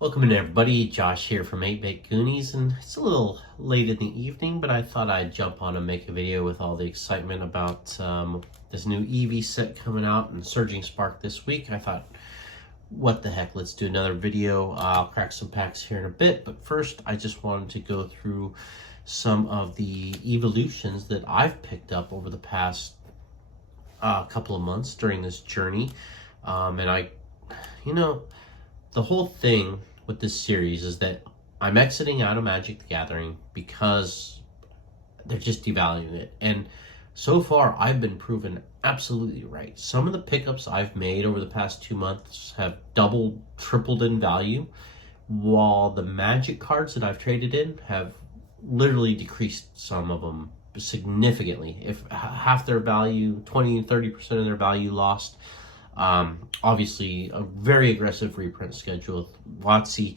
Welcome in everybody, Josh here from 8-Bit Goonies, and it's a little late in the evening, but I thought I'd jump on and make a video with all the excitement about this new EEVEE set coming out and Surging Spark this week. I thought, what the heck, let's do another video. I'll crack some packs here in a bit, but first I just wanted to go through some of the Eeveelutions that I've picked up over the past couple of months during this journey. The whole thing with this series is that I'm exiting out of Magic the Gathering because they're just devaluing it. And so far, I've been proven absolutely right. Some of the pickups I've made over the past 2 months have doubled, tripled in value, while the Magic cards that I've traded in have literally decreased, some of them significantly. If half their value, 20-30% of their value lost. Obviously, a very aggressive reprint schedule with WotC.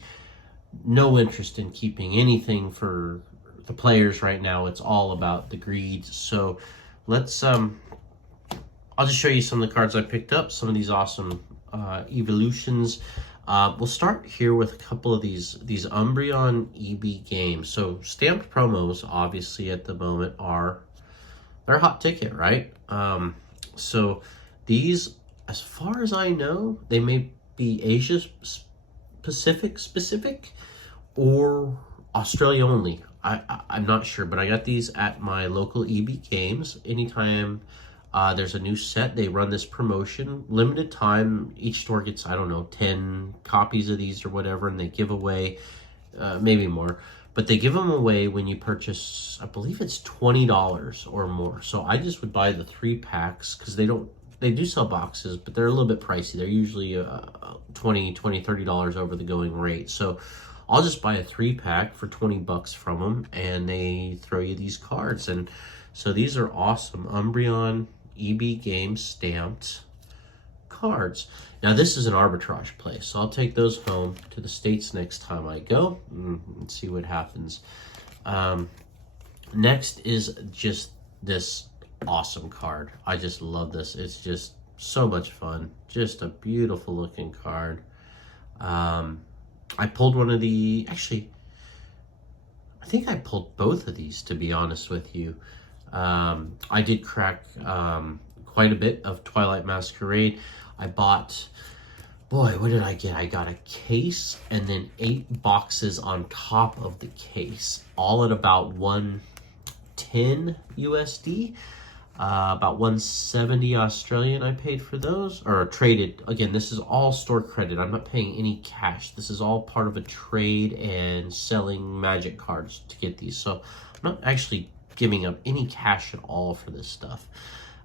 No interest in keeping anything for the players right now. It's all about the greed. So let's, I'll just show you some of the cards I picked up, some of these awesome Eeveelutions. We'll start here with a couple of these Umbreon EB games. So stamped promos, obviously, at the moment they're a hot ticket, right? So these, as far as I know, they may be Asia Pacific specific or Australia only. I'm not sure, but I got these at my local EB Games. Anytime there's a new set, they run this promotion. Limited time, each store gets, I don't know, 10 copies of these or whatever, and they give away, maybe more, but they give them away when you purchase, I believe it's $20 or more. So I just would buy the 3 packs because they do sell boxes, but they're a little bit pricey. They're usually $30 over the going rate. So I'll just buy a 3-pack for $20 from them, and they throw you these cards. And so these are awesome Umbreon EB Games stamped cards. Now this is an arbitrage play, so I'll take those home to the States next time I go and see what happens. Next is just this awesome card. I just love this. It's just so much fun. Just a beautiful looking card. I pulled one of the, actually, I think I pulled both of these, to be honest with you. I did crack quite a bit of Twilight Masquerade. I bought, boy, what did I get? I got a case and then 8 boxes on top of the case, all at about 110 USD. About 170 Australian I paid for those, or traded. Again, this is all store credit. I'm not paying any cash. This is all part of a trade and selling Magic cards to get these. So I'm not actually giving up any cash at all for this stuff.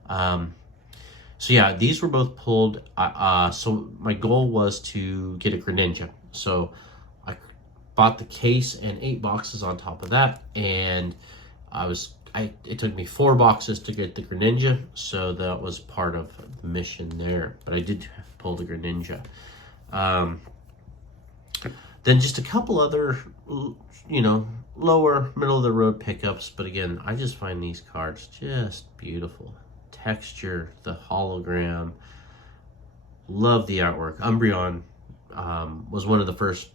So yeah, these were both pulled. So my goal was to get a Greninja. So I bought the case and 8 boxes on top of that, and it took me 4 boxes to get the Greninja, so that was part of the mission there. But I did pull the Greninja. Then just a couple other, lower, middle of the road pickups. But again, I just find these cards just beautiful. Texture, the hologram. Love the artwork. Umbreon was one of the first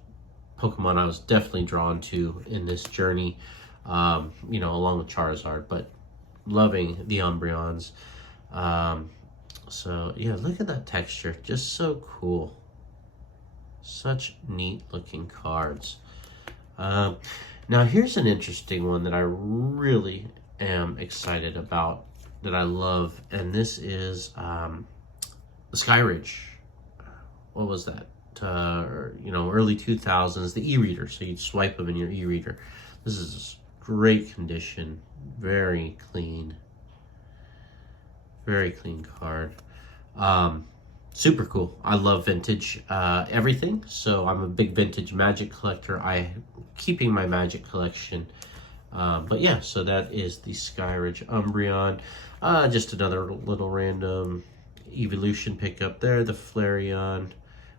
Pokemon I was definitely drawn to in this journey. Along with Charizard, but loving the Umbreons. So yeah, look at that texture, just so cool. Such neat looking cards. Now here's an interesting one that I really am excited about, that I love, and this is the Skyridge. What was that? Early 2000s, the e-reader. So you'd swipe them in your e-reader. This is great condition, very clean card. Super cool. I love vintage everything, so I'm a big vintage Magic collector. I'm keeping my Magic collection, but yeah, so that is the Skyridge Umbreon. Just another little random Eeveelution pickup there, the Flareon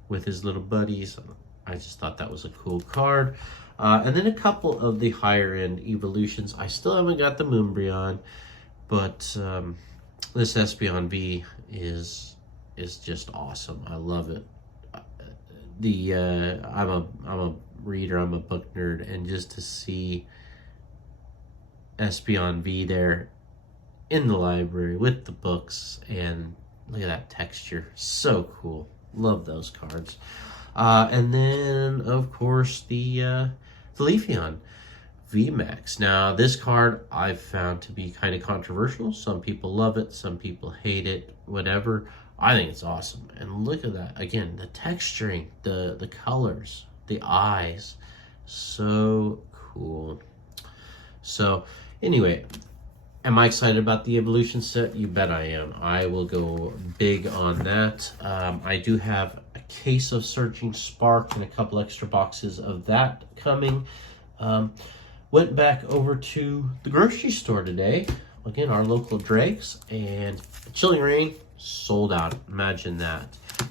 with his little buddies. I just thought that was a cool card. And then a couple of the higher end Eeveelutions. I still haven't got the Moonbreon, but this Espeon V is just awesome. I love it. the I'm a reader, I'm a book nerd, and just to see Espeon V there in the library with the books, and look at that texture, so cool. Love those cards. And then of course the Leafeon VMAX. Now this card I've found to be kind of controversial. Some people love it, some people hate it, whatever. I think it's awesome. And look at that. Again, the texturing, the colors, the eyes. So cool. So anyway, am I excited about the Eeveelution set? You bet I am. I will go big on that. I do have a case of Surging Spark and a couple extra boxes of that coming. Went back over to the grocery store today. Again, our local Drake's, and Chilling Reign sold out. Imagine that.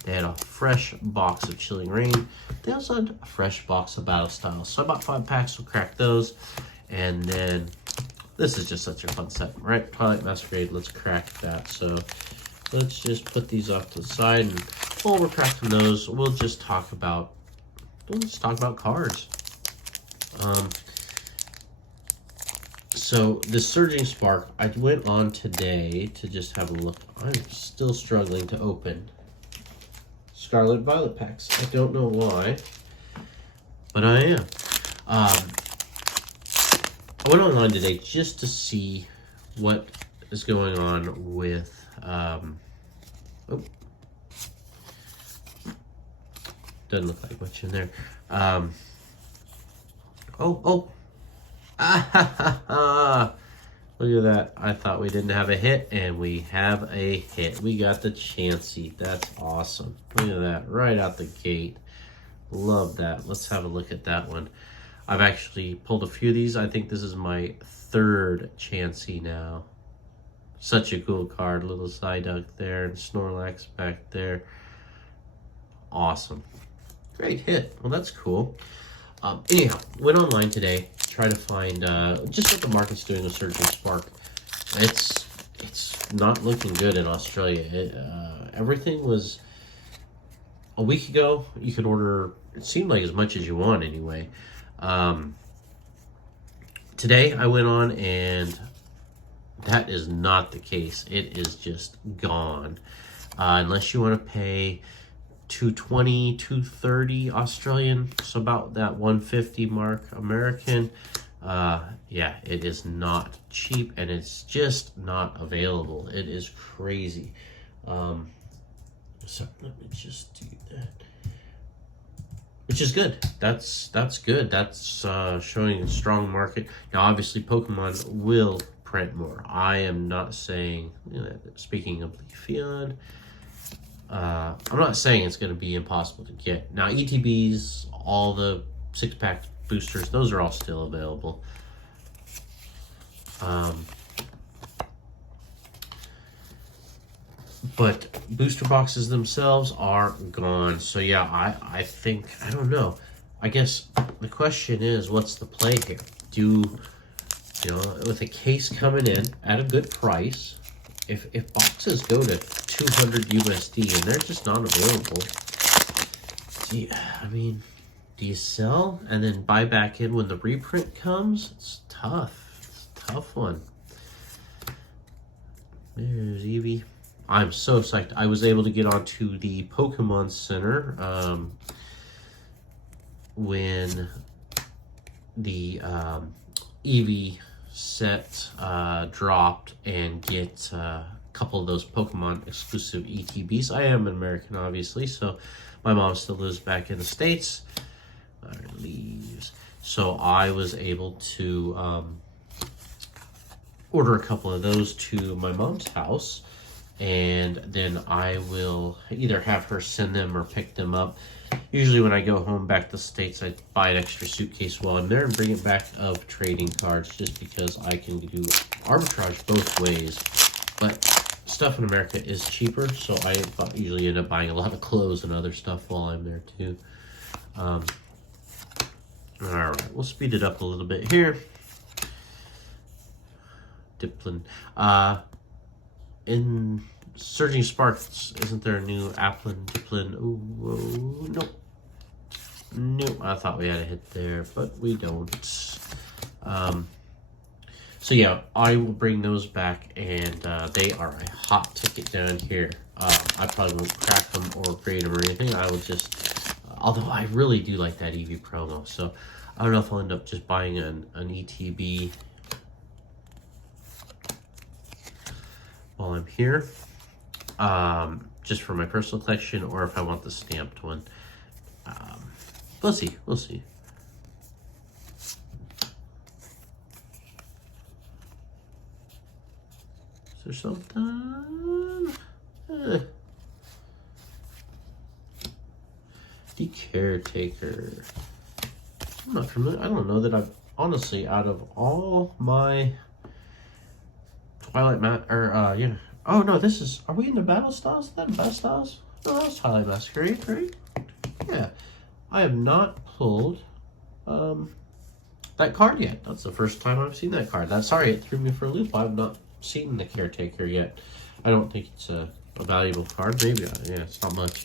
They had a fresh box of Chilling Reign. They also had a fresh box of Battle Styles. So I bought 5 packs, we'll crack those. And then this is just such a fun set, right? Twilight Masquerade, let's crack that. So let's just put these off to the side, and while we're cracking those, we'll just talk about cards. So the Surging Spark, I went on today to just have a look. I'm still struggling to open Scarlet Violet packs. I don't know why, but I am. I went online today just to see what is going on with, doesn't look like much in there. Look at that. I thought we didn't have a hit, and we have a hit. We got the Chansey. That's awesome. Look at that, right out the gate. Love that. Let's have a look at that one. I've actually pulled a few of these. I think this is my 3rd Chansey now. Such a cool card. Little Psyduck there and Snorlax back there. Awesome. Great hit. Well, that's cool. Anyhow, went online today, try to find just what the market's doing with Surging Spark. It's not looking good in Australia. Everything was a week ago. You could order, it seemed like as much as you want anyway. Today I went on, and that is not the case. It is just gone. Unless you want to pay $220, $230 Australian, so about that $150 mark American. Yeah, it is not cheap, and it's just not available. It is crazy. So let me just do that, which is good. That's good. That's showing a strong market. Now, obviously, Pokemon will print more. I am not saying, speaking of Leafeon, I'm not saying it's going to be impossible to get. Now, ETBs, all the 6-pack boosters, those are all still available. But booster boxes themselves are gone. So yeah, I think, I don't know. I guess the question is, what's the play here? With a case coming in at a good price, if boxes go to 200 USD and they're just not available, do you sell and then buy back in when the reprint comes? It's tough. It's a tough one. There's Eevee. I'm so psyched. I was able to get onto the Pokemon Center when the EEVEE set dropped, and get a couple of those Pokemon exclusive ETBs. I am an American, obviously, so my mom still lives back in the States. Leaves. So I was able to order a couple of those to my mom's house, and then I will either have her send them or pick them up. Usually when I go home back to the States, I buy an extra suitcase while I'm there and bring it back of trading cards, just because I can do arbitrage both ways. But stuff in America is cheaper, so I usually end up buying a lot of clothes and other stuff while I'm there too. Alright, we'll speed it up a little bit here. Diplin. In Surging Sparks, isn't there a new Applin, Diplin? Ooh, nope. Nope, I thought we had a hit there, but we don't. So yeah, I will bring those back, and they are a hot ticket down here. I probably won't crack them or grade them or anything. I will just, although I really do like that EV promo, so I don't know if I'll end up just buying an ETB while I'm here, just for my personal collection, or if I want the stamped one. We'll see. We'll see. Is there something? The Caretaker. I'm not familiar. I don't know that I've honestly, out of all my Twilight yeah. Oh no, this is. Are we in the Battle Styles then? Battle Styles? Oh, that's Twilight Masquerade, right? Yeah. I have not pulled that card yet. That's the first time I've seen that card. Sorry, it threw me for a loop. I've not seen the Caretaker yet. I don't think it's a valuable card. Maybe, yeah, it's not much.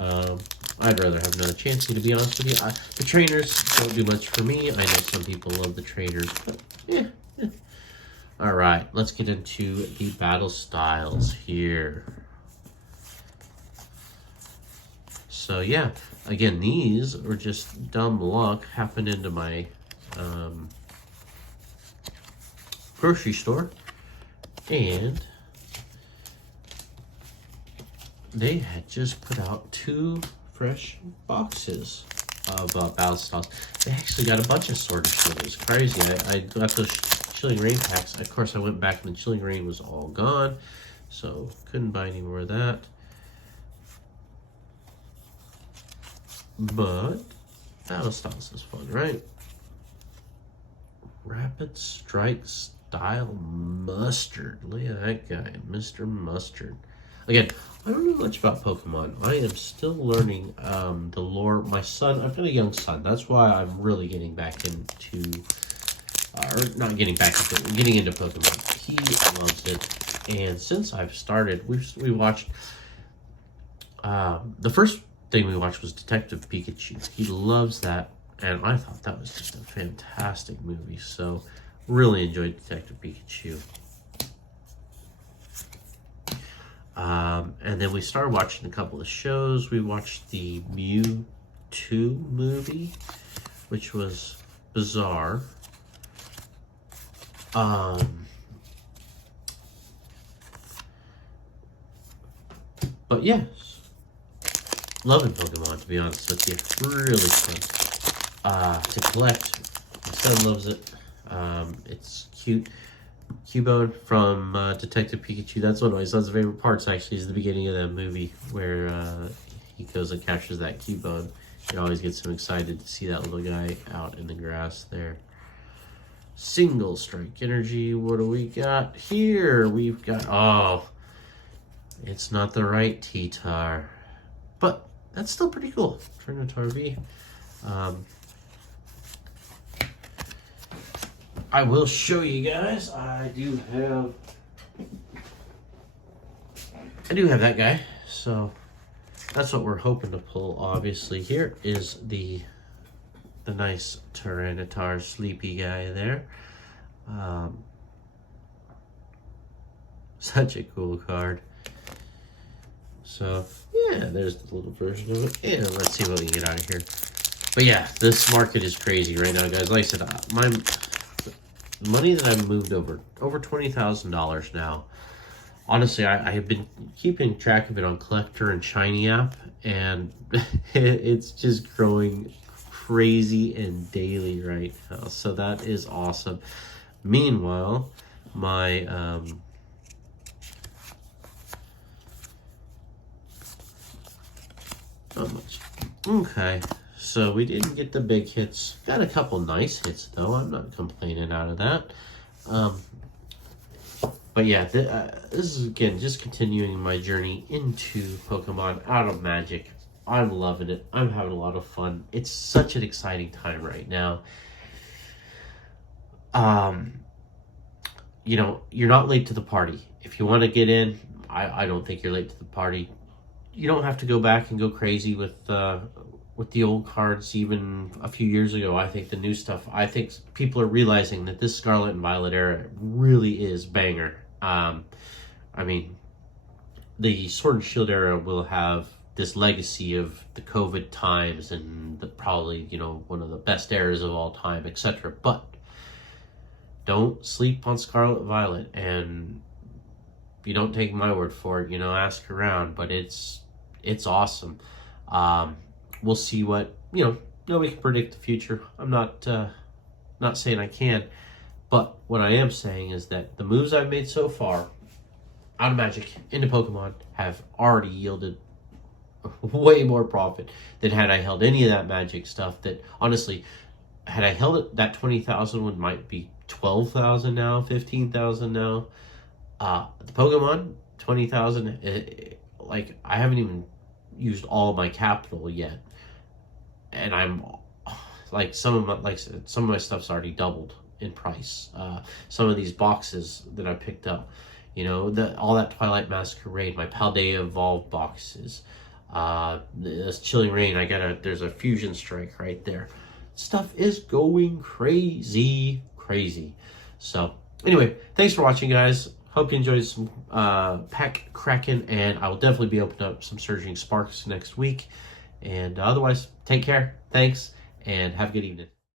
I'd rather have another Chansey, to be honest with you. The trainers don't do much for me. I know some people love the trainers, but yeah. All right, let's get into the battle styles here. So yeah, again, these were just dumb luck. Happened into my grocery store, and they had just put out 2 fresh boxes of battle styles. They actually got a bunch of sorted shit. It was crazy. I got those Chilling Rain packs. Of course, I went back and the Chilling Rain was all gone, so couldn't buy any more of that. But battle styles is fun, right? Rapid Strike Style Mustard. Look at that guy, Mr. Mustard. Again, I don't know much about Pokemon. I am still learning the lore. My son, I've got a young son. That's why I'm really getting back into, or not getting back into it, getting into Pokemon. He loves it. And since I've started, we watched, the first thing we watched was Detective Pikachu. He loves that, and I thought that was just a fantastic movie. So, really enjoyed Detective Pikachu. And then we started watching a couple of shows. We watched the Mewtwo movie, which was bizarre. But yes, loving Pokemon, to be honest with you. Really fun to collect. My son loves it. It's cute. Cubone from Detective Pikachu. That's one of my son's favorite parts, actually, is the beginning of that movie where he goes and captures that Cubone. He always gets him excited to see that little guy out in the grass there. Single Strike Energy. What do we got here? We've got, oh, it's not the right T-Tar, but that's still pretty cool. Trinitar V. I will show you guys. I do have that guy. So that's what we're hoping to pull. Obviously, here is the nice Tyranitar sleepy guy there. Such a cool card. So yeah, there's the little version of it. And let's see what we can get out of here. But yeah, this market is crazy right now, guys. Like I said, my money that I've moved over $20,000 now. Honestly, I have been keeping track of it on Collector and Shiny app, and it's just growing crazy and daily right now. So that is awesome. Meanwhile, my not much. Okay. So we didn't get the big hits. Got a couple nice hits though. I'm not complaining out of that. But yeah, this is again just continuing my journey into Pokemon out of Magic. I'm loving it. I'm having a lot of fun. It's such an exciting time right now. You know, you're not late to the party. If you want to get in, I don't think you're late to the party. You don't have to go back and go crazy with with the old cards even a few years ago. I think the new stuff, I think people are realizing that this Scarlet and Violet era really is banger. I mean, the Sword and Shield era will have this legacy of the COVID times and probably, one of the best eras of all time, etc. But don't sleep on Scarlet Violet, and you don't take my word for it, ask around, but it's awesome. We'll see what, nobody can predict the future. I'm not saying I can, but what I am saying is that the moves I've made so far out of Magic into Pokemon have already yielded way more profit than had I held any of that Magic stuff. That honestly, had I held it, that 20,000 would might be 12,000 now, 15,000 now. The Pokemon 20,000, like I haven't even used all of my capital yet, and I'm like some of my stuff's already doubled in price. Some of these boxes that I picked up, all that Twilight Masquerade, my Paldea Evolved boxes, this Chilling Rain, there's a Fusion Strike right there. Stuff is going crazy. So anyway, thanks for watching, guys. Hope you enjoyed some pack cracking, and I will definitely be opening up some Surging Sparks next week. And otherwise, take care, thanks, and have a good evening.